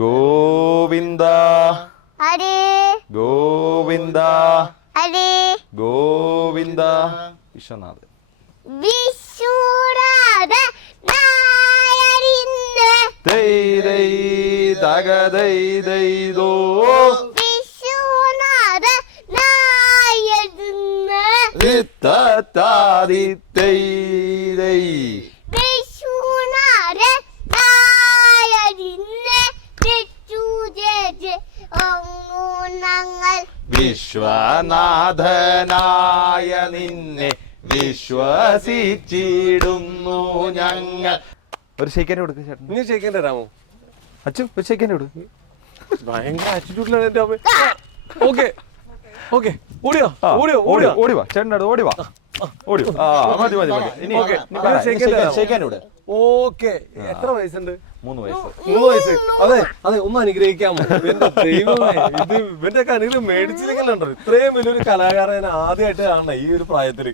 ഗോവിന്ദ ഗോവിന്ദ ഗോവിന്ദ വിശ്വനാഥ് വിശ്വനാഥനായ നിന്നെ വിശ്വസിച്ചിടുന്നു ഞങ്ങൾ. ഒരു ഷെയ്ക്കാൻ്റെ കൊടുക്ക് ചേട്ടൻ. നീ ഷെയ്ക്കാൻ്റെ തരാമോ? അച്ചു ഒരു ഷെയ്ക്കാൻ്റെ കൊടുക്ക്. ഭയങ്കര ആറ്റിറ്റ്യൂഡിലാണ് എൻ്റെ അമ്മ. ഓക്കെ ഓക്കെ ഓടിയോ ഓടിവാ ചേട്ടൻ്റെ അടുത്ത് ഓടിവാ ഓടിയോ. മതി മതി മതി. ഇനി ഷെയ്ക്കാൻ്റെ. ഓക്കെ. എത്ര വയസ്സുണ്ട്? 3 വയസ്സ്. 3 വയസ്സ്. അതെ അതെ, ഒന്ന് അനുഗ്രഹിക്കാമോ? എന്റെ ദൈവമേ, ഇത് ഇവന്റെ ഒക്കെ അനുഗ്രഹം മേടിച്ചില്ലെങ്കിലുണ്ടോ? ഇത്രയും വലിയൊരു കലാകാരനെ ആദ്യമായിട്ട് കാണണം ഈ ഒരു പ്രായത്തില്.